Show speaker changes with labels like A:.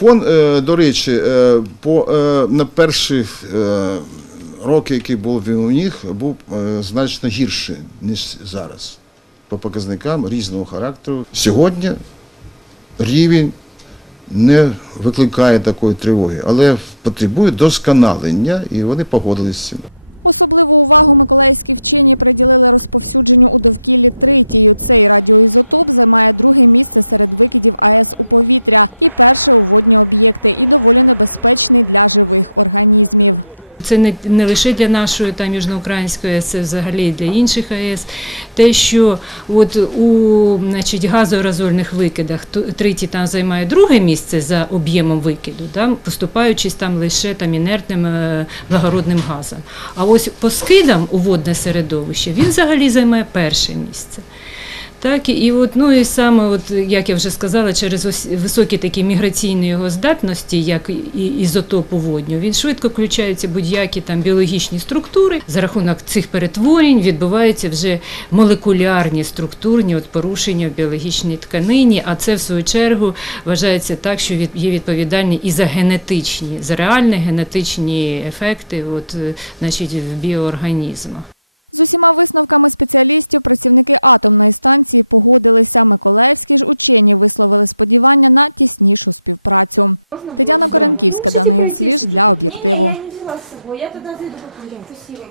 A: Фон, е, до речі, е, по, е, на перші роки, які був він у них, був значно гірший, ніж зараз. По показникам різного характеру. Сьогодні рівень не викликає такої тривоги, але потребує досконалення, і вони погодилися з цим.
B: Це не, не лише для нашої там Южноукраїнської АЕС, це взагалі і для інших АЕС. Те, що от у значить, газоаерозольних викидах третій там займає друге місце за об'ємом викиду, да, поступаючись там лише там інертним е, благородним газом. А ось по скидам у водне середовище він взагалі займає перше місце. Так, і- от, ну і саме, от, як я вже сказала, через ось високі такі міграційні його здатності, як і ізотопу водню, він швидко включаються будь-які там біологічні структури. За рахунок цих перетворень відбуваються вже молекулярні структурні от, порушення в біологічній тканині, а це в свою чергу вважається так, що від, є відповідальні і за генетичні, за реальні генетичні ефекти от, е, значить, в біоорганізмах.
C: Можно будет?
B: Ну, можете пройтись уже хотите.
C: Не-не, я не взяла с собой. Я тогда зайду попозже. Спасибо.